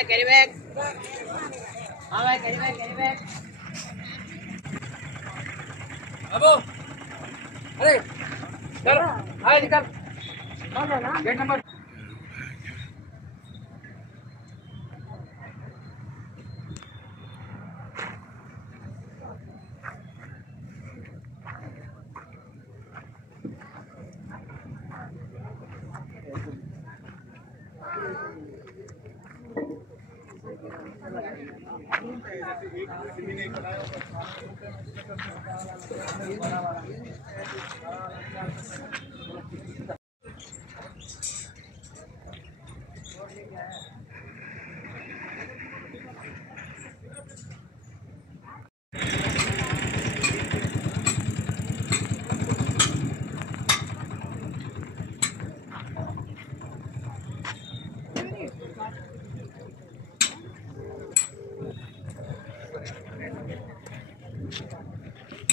Carry back. Carry back. Abu, अरे चल आए निकल गेट नंबर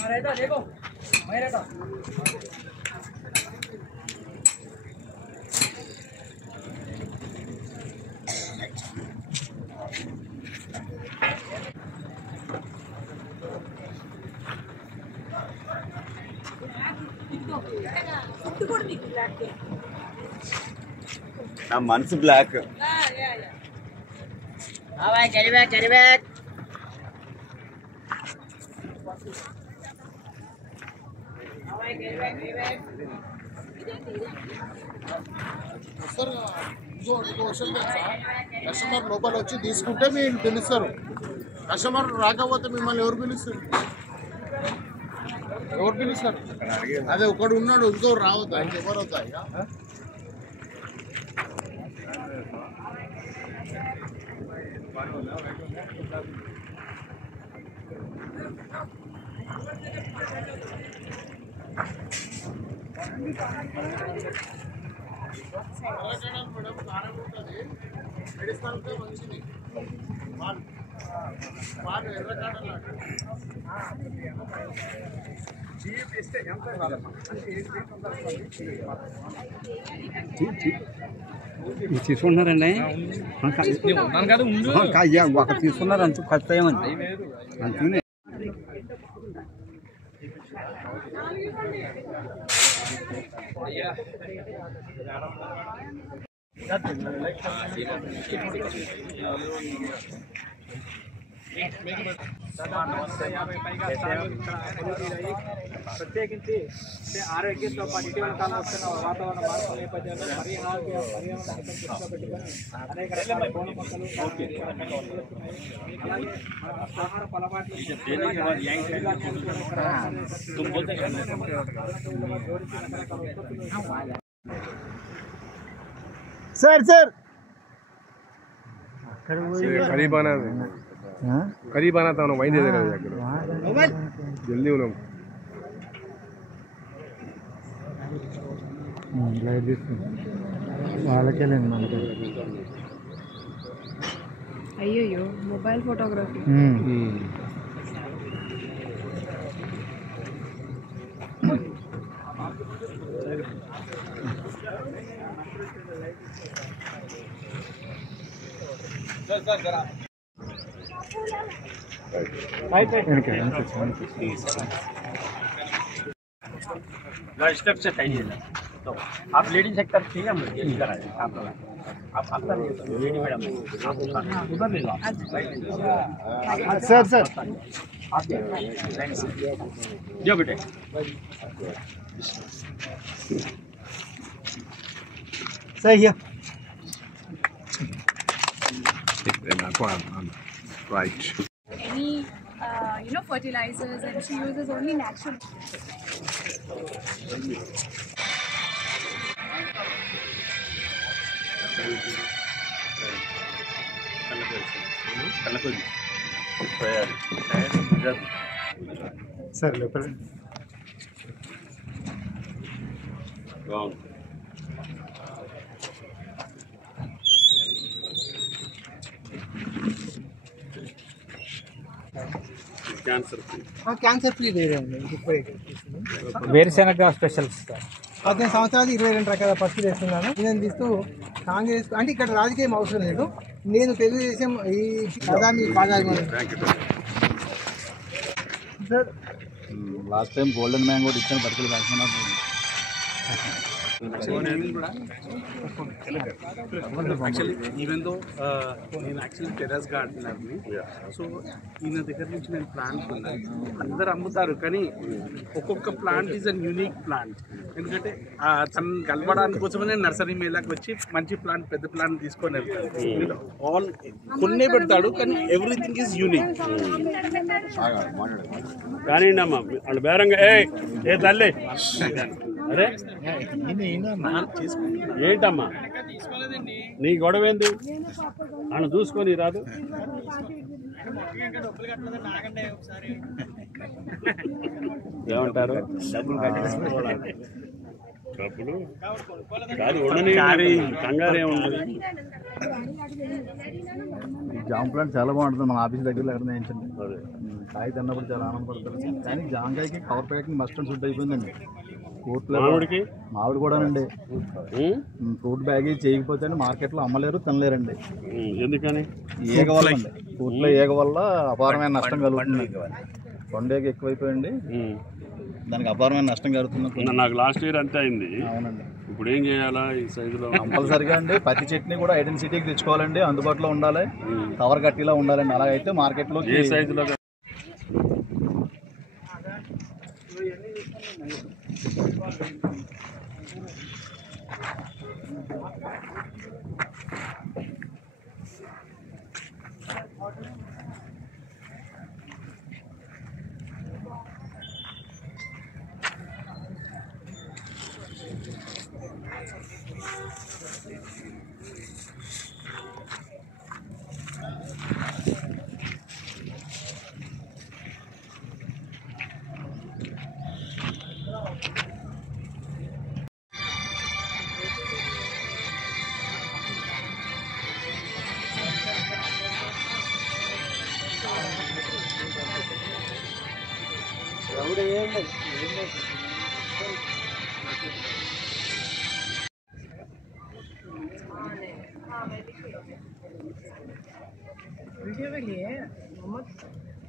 रहता देखो मैं रहता నా మనసు block carry back sir customer లోపల వచ్చి తీసుకుంటే మీరు పిలుస్తారు. కస్టమర్ రాకపోతే మిమ్మల్ని ఎవరు పిలుస్తారు? అదే ఒకడు ఉన్నాడు, ఇంకో రావద్దా? ఇంకెవరు అవుతా? మేడం కారం ఉంటుంది, మెడిసినల్ మంచిది. పాలు ఎర్రకాడలు తీసుకుంటున్నారండి ఒక తీసుకున్నారు అంత ఖర్చు అయ్యమండి అంతే ప్రత్యేకించి ఆరోగ్యంతో పాటు ఇటీవల కాలంలో వస్తున్న వాతావరణ మార్పుల నేపథ్యంలో పర్యావరణ దృష్టిలో పెట్టుకొని అనేక రకాల పూల మొక్కలు అలాగే ఆహార అలవాట్లు సార్ సార్ करीब आना था वहीं दे देना जल्दी उन्होंने వాళ్ళకేలేండి మనకి అయ్యో మొబైల్ ఫోటోగ్రఫీ स्टेप से चाहिए तो आप लेडी सेक्टर ठीक है मुझे इधर आ जाए आप आपका लेडी मैडम उधर ले लो सर सर आप जो बेटे Stay here. Right. Any, fertilizers, and she uses only natural. Sir, look. Cancer free వేరుశెనగ స్పెషల్స్ 15 సంవత్సరాలు 22 రకాల పసుపు చేస్తున్నాను. నేను తీస్తూ కాంగ్రెస్ అంటే ఇక్కడ రాజకీయం అవసరం లేదు. నేను తెలుగుదేశం ఈ ప్రధాని పాదాలు sir. Last time golden mango ఇచ్చాను బతుకులు కాకుండా యాక్చువల్లీ ఈవెన్ దో నేను యాక్చువల్లీ టెర్రస్ గార్డెనర్ని, సో ఈయన దగ్గర నుంచి నేను ప్లాంట్స్ ఉన్నాయి. అందరు అమ్ముతారు కానీ ఒక్కొక్క plant is an unique plant. ఎందుకంటే తను కలవడానికి కోసమే నేను నర్సరీ మేళాకి వచ్చి మంచి ప్లాంట్ పెద్ద ప్లాంట్ తీసుకొని వెళ్తాను. ఆల్ కొన్నే పెడతాడు కానీ ఎవ్రీథింగ్ ఈజ్ యూనిక్. కానీ అమ్మా వాళ్ళు బేరంగా ఏ తల్లి అరే ఏంటమ్మా నీ గొడవ ఏంది? వాళ్ళు చూసుకొని రాదు. ఏమంటారు? డబ్బులు కాదు ఉండని కంగారు ఏముండదు. జామ ప్లాంట్ చాలా బాగుంటుంది. మన ఆఫీస్ దగ్గరలో ఎక్కడ వేయించండి. కాయ తిన్నప్పుడు చాలా ఆనందపడతారు. కానీ జామకాయకి cover packing must and should అయిపోయిందండి. కోర్టులో మామిడి కూడానండి. ఫ్రూట్ బ్యాగ్ చేయకపోతే మార్కెట్లో అమ్మలేరు, తినలేరండి. ఎందుకని? ఈగ వల్ల అండి. కోర్టులో ఈగ వల్ల అపారమైన నష్టం కలుగుతుంది. కొండేగ ఎక్కువైపోయింది, దానికి అపారమైన నష్టం కలుగుతుంది. నాకు లాస్ట్ ఇయర్ అంతే అయింది. అవునండి. ఇప్పుడు ఏం చేయాలా? ఈ సైజులో కంపల్సరిగా అండి ప్రతి చెట్టుని కూడా ఐడెంటిటీకి తెచ్చుకోవాలండి. అందుబాటులో ఉండాలి, కవర్ కట్టిలా ఉండాలండి. అలాగైతే మార్కెట్లో ఏ సైజులో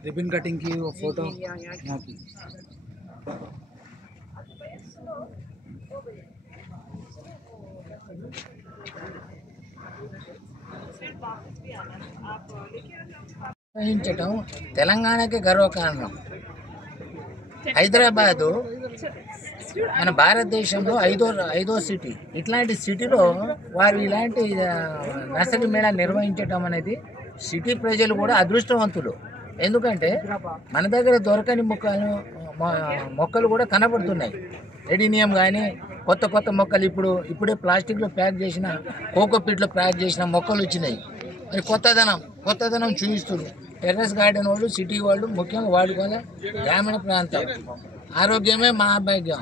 रिबन कटिंग की वो फोटो తెలంగాణకి గర్వకారణం. హైదరాబాదు మన భారతదేశంలో ఐదో సిటీ. ఇట్లాంటి సిటీలో వారు ఇలాంటి నర్సరీ మేళా నిర్వహించటం అనేది సిటీ ప్రజలు కూడా అదృష్టవంతులు. ఎందుకంటే మన దగ్గర దొరకని మొక్కలు కూడా కనబడుతున్నాయి. రెడీనియం కానీ కొత్త మొక్కలు ఇప్పుడే ప్లాస్టిక్లో ప్యాక్ చేసిన కోకోపీట్లో ప్యాక్ చేసిన మొక్కలు వచ్చినాయి. మరి కొత్తదనం చూపిస్తున్నారు. టెర్రస్ గార్డెన్ వాళ్ళు, సిటీ వాళ్ళు ముఖ్యంగా వాడుకోవాలి. గ్రామీణ ప్రాంతం ఆరోగ్యమే మహాభాగ్యం.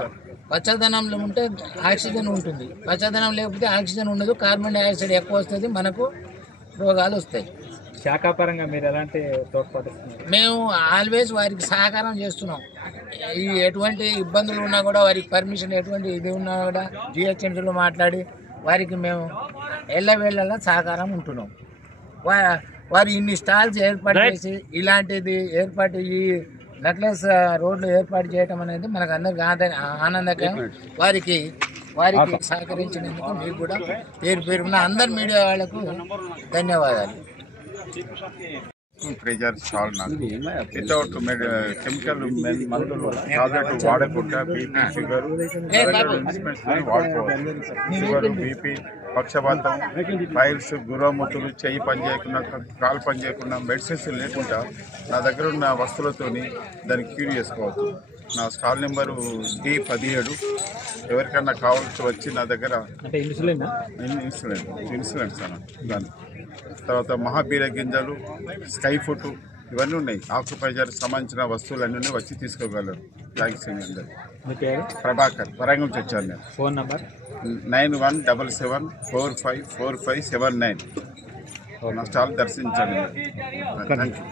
పచ్చదనంలో ఉంటే ఆక్సిజన్ ఉంటుంది, పచ్చదనం లేకపోతే ఆక్సిజన్ ఉండదు, కార్బన్ డైఆక్సైడ్ ఎక్కువ వస్తుంది, మనకు రోగాలు వస్తాయి. శాఖాపరంగా మీరు ఎలాంటి తోడ్పడుతున్నారు? మేము ఆల్వేస్ వారికి సహకారం చేస్తున్నాం. ఈ ఎటువంటి ఇబ్బందులు ఉన్నా కూడా వారికి పర్మిషన్ ఎటువంటి ఇది ఉన్నా కూడా జిహెచ్ఎంసీలో మాట్లాడి వారికి మేము ఎల్లవేళలా సహకారం ఉంటున్నాం. వారు ఇన్ని స్టాల్స్ ఏర్పాటు చేసి ఇలాంటిది ఈ నెక్లెస్ రోడ్లు ఏర్పాటు చేయటం అనేది మనకు అందరికి ఆనందకరం. వారికి సహకరించినందుకు మీకు కూడా పేరున అందరు మీడియా వాళ్లకు ధన్యవాదాలు. ప్రెజర్ సాల్వ్ వితౌట్ కెమికల్ మందులు టాబ్లెట్ వాడకుండా బీపీ షుగర్ వాడుకోవాలి. షుగర్ బీపీ పక్షపాతం, ఫైల్స్, గుర్రమూతులు, చెయ్యి పని చేయకుండా, కాలు పని చేయకుండా, మెడిసిన్స్ లేకుండా నా దగ్గర ఉన్న వస్తువులతోని దాన్ని క్యూర్ చేసుకోవచ్చు. నా స్టాల్ నెంబరు D17. ఎవరికన్నా కావాల్సి వచ్చి నా దగ్గర ఇన్సులెన్స్ అన్న దాన్ని. తర్వాత మహాబీర గింజలు, స్కై ఫుట్ ఇవన్నీ ఉన్నాయి. ఆక్యుపైజర్ సంబంధించిన వస్తువులన్నీ ఉన్నాయి, వచ్చి తీసుకోగలరు. థ్యాంక్స్ అండి అందరు. ప్రభాకర్, వరంగల్ నుంచి వచ్చాను నేను. Phone number 9177454579. నా స్టాల్ దర్శించండి. Thank you.